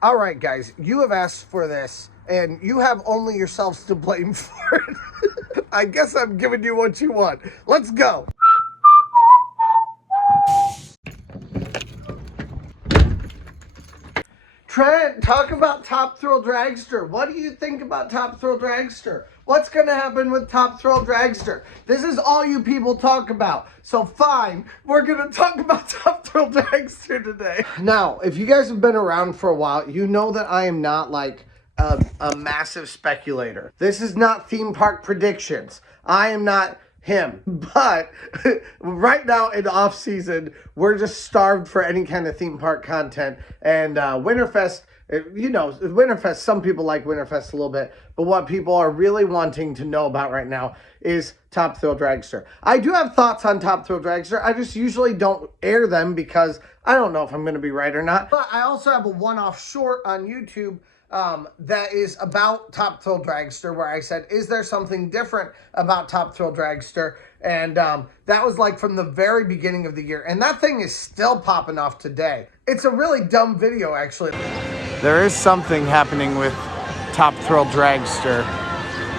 All right, guys, you have asked for this, and you have only yourselves to blame for it. I guess I'm giving you what you want. Let's go. Trent, talk about Top Thrill Dragster. What do you think about Top Thrill Dragster? What's going to happen with Top Thrill Dragster? This is all you people talk about. So fine, we're going to talk about Top Thrill Dragster today. Now, if you guys have been around for a while, you know that I am not like a massive speculator. This is not theme park predictions. I am not him. But right now in off season, we're just starved for any kind of theme park content. And Winterfest, you know, Winterfest, some people like Winterfest a little bit, but what people are really wanting to know about right now is Top Thrill Dragster. I do have thoughts on Top Thrill Dragster. I just usually don't air them because I don't know if I'm going to be right or not. But I also have a one-off short on YouTube that is about Top Thrill Dragster, where I said, is there something different about Top Thrill Dragster? And that was like from the very beginning of the year. And that thing is still popping off today. It's a really dumb video, actually. There is something happening with Top Thrill Dragster.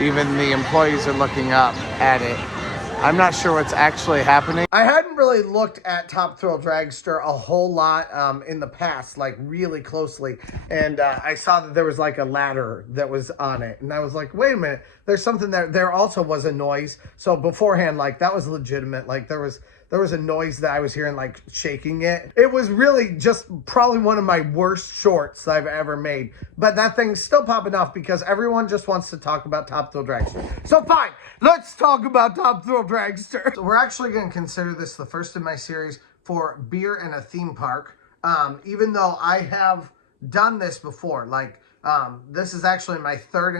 Even the employees are looking up at it. I'm not sure what's actually happening. I hadn't really looked at Top Thrill Dragster a whole lot in the past, like really closely. And I saw that there was like a ladder that was on it. And I was like, wait a minute, there's something there. There also was a noise. So beforehand, like that was legitimate. Like there was a noise that I was hearing, like shaking it. It was really just probably one of my worst shorts I've ever made. But that thing's still popping off because everyone just wants to talk about Top Thrill Dragster. So fine, let's talk about Top Thrill Dragster. So we're actually going to consider this the first in my series for beer in a theme park. Even though I have done this before. Like, this is actually my fourth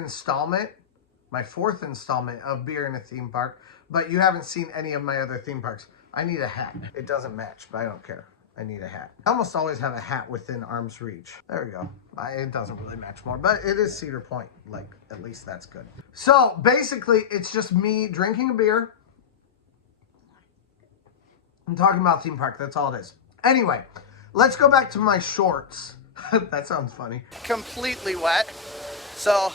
installment of beer in a theme park. But you haven't seen any of my other theme parks. I need a hat. It doesn't match, but I don't care. I need a hat. I almost always have a hat within arm's reach. There we go. It doesn't really match more, but it is Cedar Point. Like, at least that's good. So, basically, it's just me drinking a beer. I'm talking about theme park. That's all it is. Anyway, let's go back to my shorts. That sounds funny. Completely wet. So,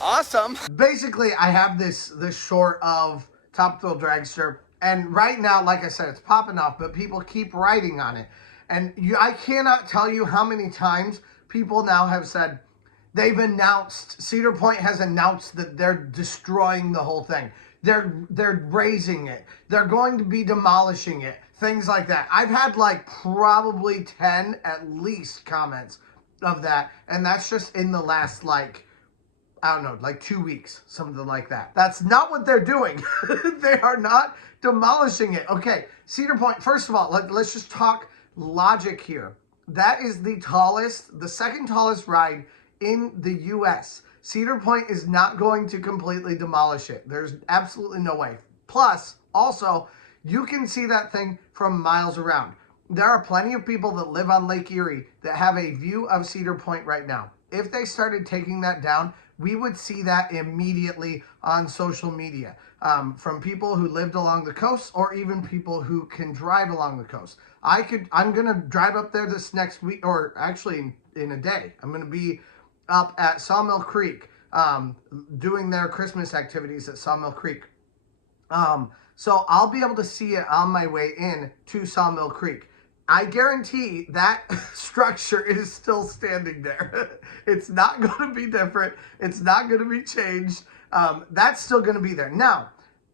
awesome. Basically, I have this short of Top Thrill Dragster. And right now, like I said, it's popping off, but people keep writing on it. And I cannot tell you how many times people now have said, they've announced, Cedar Point has announced that they're destroying the whole thing. They're raising it. They're going to be demolishing it. Things like that. I've had like probably 10 at least comments of that. And that's just in the last like, I don't know, like 2 weeks, something like that. That's not what they're doing. They are not demolishing it. Okay, Cedar Point, first of all, let's just talk logic here. That is the second tallest ride in the U.S. Cedar Point is not going to completely demolish it. There's absolutely no way. Plus, also, you can see that thing from miles around. There are plenty of people that live on Lake Erie that have a view of Cedar Point right now. If they started taking that down, we would see that immediately on social media from people who lived along the coast or even people who can drive along the coast. I'm going to drive up there this next week, or actually in a day. I'm going to be up at Sawmill Creek doing their Christmas activities at Sawmill Creek. So I'll be able to see it on my way in to Sawmill Creek. I guarantee that structure is still standing there. It's not going to be different. It's not going to be changed. That's still going to be there. Now,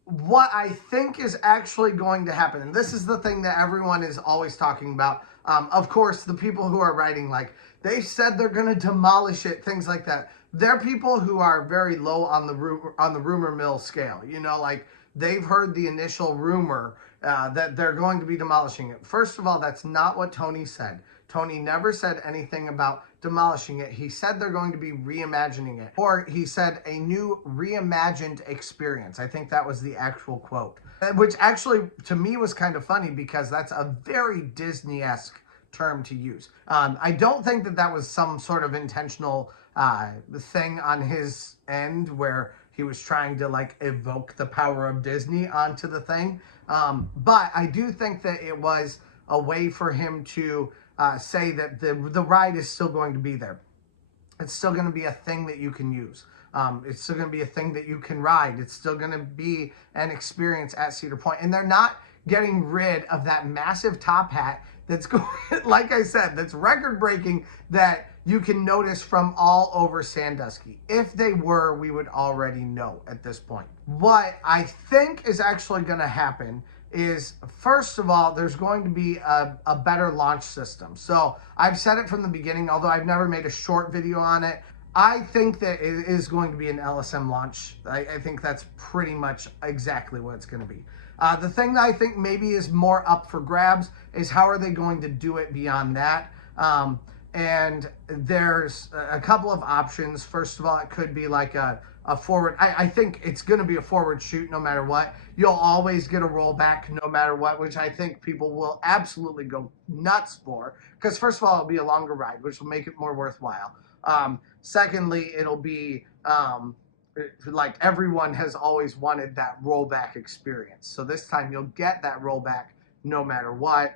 what I think is actually going to happen, and this is the thing that everyone is always talking about. Of course, the people who are writing, like, they said they're going to demolish it, things like that. They're people who are very low on the rumor mill scale. You know, like, they've heard the initial rumor that they're going to be demolishing it. First of all, that's not what Tony said. Tony never said anything about demolishing it. He said they're going to be reimagining it. Or he said a new reimagined experience. I think that was the actual quote. Which actually, to me, was kind of funny because that's a very Disney-esque term to use. I don't think that that was some sort of intentional thing on his end where he was trying to like evoke the power of Disney onto the thing. But I do think that it was a way for him to say that the ride is still going to be there. It's still going to be a thing that you can use. It's still going to be a thing that you can ride. It's still going to be an experience at Cedar Point. And they're not getting rid of that massive top hat that's going, like I said, that's record breaking, that you can notice from all over Sandusky. If they were, we would already know at this point. What I think is actually going to happen is, first of all, there's going to be a better launch system. So I've said it from the beginning, although I've never made a short video on it. I think that it is going to be an LSM launch. I think that's pretty much exactly what it's going to be. The thing that I think maybe is more up for grabs is how are they going to do it beyond that? And there's a couple of options. First of all, it could be like a forward. I think it's going to be a forward shoot no matter what. You'll always get a rollback no matter what, which I think people will absolutely go nuts for. Because first of all, it'll be a longer ride, which will make it more worthwhile. Secondly, it'll be like everyone has always wanted that rollback experience. So this time you'll get that rollback no matter what.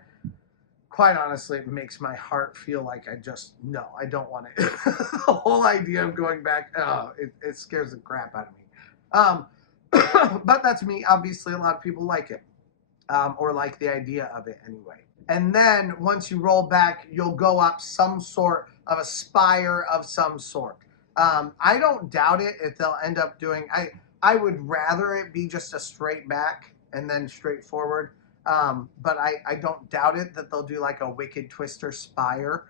Quite honestly, it makes my heart feel like I don't want it. The whole idea of going back, it scares the crap out of me. But that's me. Obviously, a lot of people like it, or like the idea of it anyway. And then once you roll back, you'll go up some sort of a spire of some sort. I don't doubt it if they'll end up doing, I would rather it be just a straight back and then straight forward. But I don't doubt it that they'll do like a Wicked Twister spire,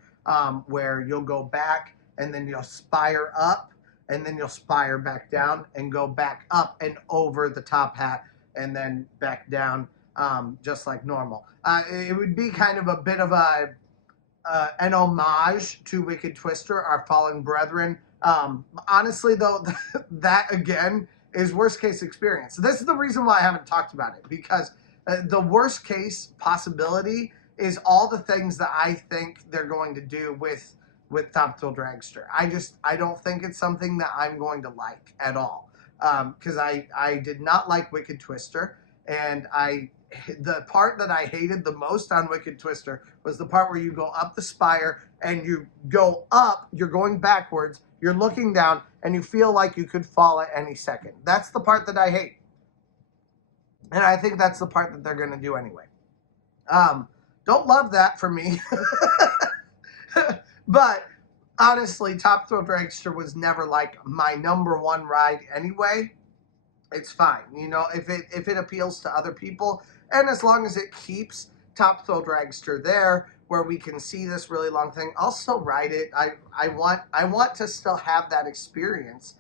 where you'll go back and then you'll spire up and then you'll spire back down and go back up and over the top hat and then back down, just like normal. It would be kind of a bit of an homage to Wicked Twister, our fallen brethren. Honestly though, that again is worst case experience. So this is the reason why I haven't talked about it, because the worst case possibility is all the things that I think they're going to do with Top Thrill Dragster. I don't think it's something that I'm going to like at all. Because I did not like Wicked Twister, and the part that I hated the most on Wicked Twister was the part where you go up the spire and you go up, you're going backwards, you're looking down, and you feel like you could fall at any second. That's the part that I hate. And I think that's the part that they're going to do anyway. Don't love that for me. But honestly, Top Thrill Dragster was never like my #1 ride anyway. It's fine. You know, if it appeals to other people, and as long as it keeps Top Thrill Dragster there where we can see this really long thing, I'll still ride it. I want to still have that experience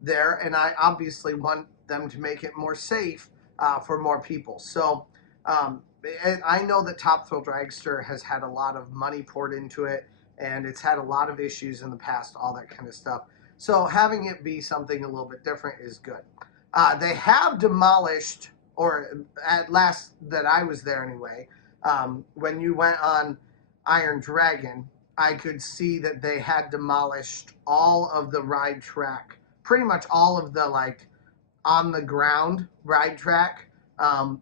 there, and I obviously want them to make it more safe for more people. So I know that Top Thrill Dragster has had a lot of money poured into it, and it's had a lot of issues in the past, all that kind of stuff. So having it be something a little bit different is good. They have demolished, or at last that I was there anyway, when you went on Iron Dragon, I could see that they had demolished all of the ride track, pretty much all of the like on the ground ride track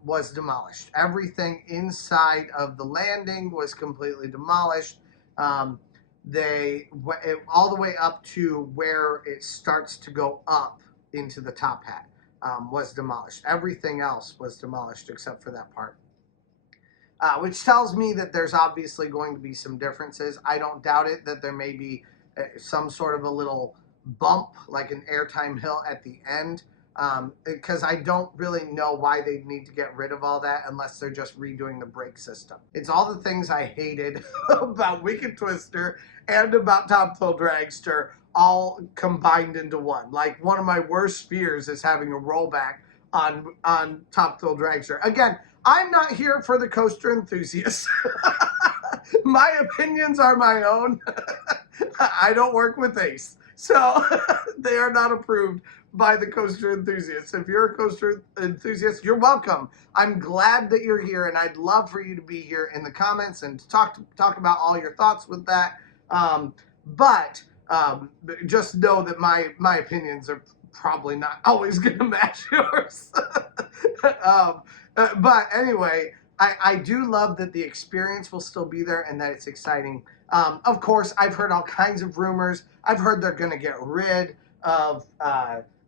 was demolished. Everything inside of the landing was completely demolished. All the way up to where it starts to go up into the top hat was demolished. Everything else was demolished except for that part. Which tells me that there's obviously going to be some differences. I don't doubt it that there may be some sort of a little bump, like an airtime hill at the end, because I don't really know why they need to get rid of all that unless they're just redoing the brake system. It's all the things I hated about Wicked Twister and about Top Thrill Dragster all combined into one. Like, one of my worst fears is having a rollback on Top Thrill Dragster. Again, I'm not here for the coaster enthusiasts. My opinions are my own. I don't work with Ace, so they are not approved by the coaster enthusiasts. If you're a coaster enthusiast, you're welcome. I'm glad that you're here, and I'd love for you to be here in the comments and to talk about all your thoughts with that. But just know that my opinions are probably not always going to match yours. But anyway, I do love that the experience will still be there and that it's exciting. Of course, I've heard all kinds of rumors. I've heard they're going to get rid of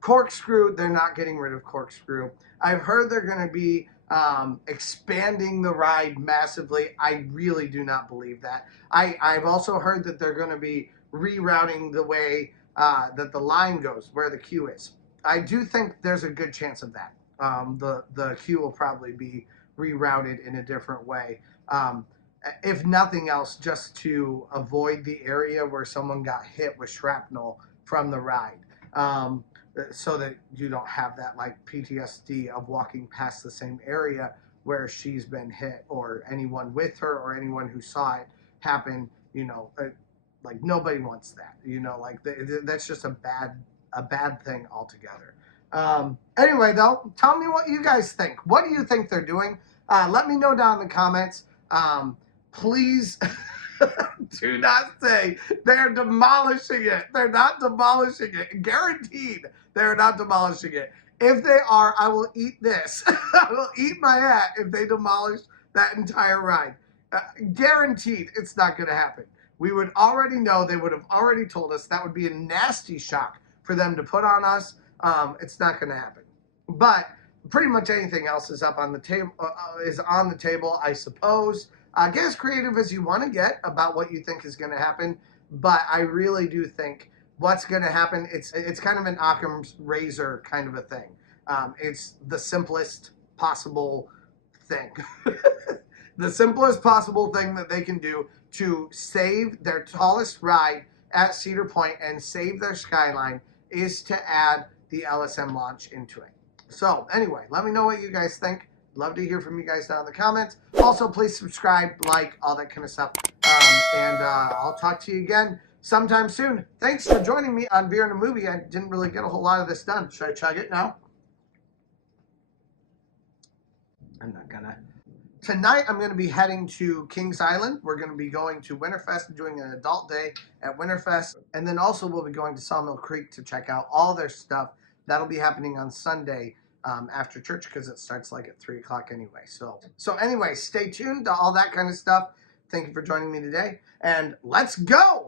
Corkscrew. They're not getting rid of Corkscrew. I've heard they're going to be expanding the ride massively. I really do not believe that. I've also heard that they're going to be rerouting the way that the line goes, where the queue is. I do think there's a good chance of that. The queue will probably be rerouted in a different way. If nothing else, just to avoid the area where someone got hit with shrapnel from the ride. So that you don't have that like PTSD of walking past the same area where she's been hit, or anyone with her, or anyone who saw it happen. You know, like nobody wants that. You know, like that's just a bad thing altogether. Anyway, though, tell me what you guys think. What do you think they're doing? Let me know down in the comments. Please do not say they're demolishing it. They're not demolishing it. Guaranteed they're not demolishing it. If they are, I will eat this. I will eat my hat if they demolish that entire ride. Guaranteed it's not going to happen. We would already know. They would have already told us. That would be a nasty shock for them to put on us. It's not going to happen. But pretty much anything else is up on the table. Is on the table, I suppose. Get as creative as you want to get about what you think is going to happen. But I really do think what's going to happen. It's kind of an Occam's razor kind of a thing. It's the simplest possible thing. The simplest possible thing that they can do to save their tallest ride at Cedar Point and save their skyline is to add the LSM launch into it. So anyway, let me know what you guys think. Love to hear from you guys down in the comments. Also, please subscribe, like, all that kind of stuff. And I'll talk to you again sometime soon. Thanks for joining me on Beer and a Movie. I didn't really get a whole lot of this done. Should I chug it now? I'm not gonna. Tonight, I'm going to be heading to Kings Island. We're going to be going to Winterfest and doing an adult day at Winterfest. And then also we'll be going to Sawmill Creek to check out all their stuff. That'll be happening on Sunday after church, because it starts like at 3 o'clock anyway. So anyway, stay tuned to all that kind of stuff. Thank you for joining me today. And let's go!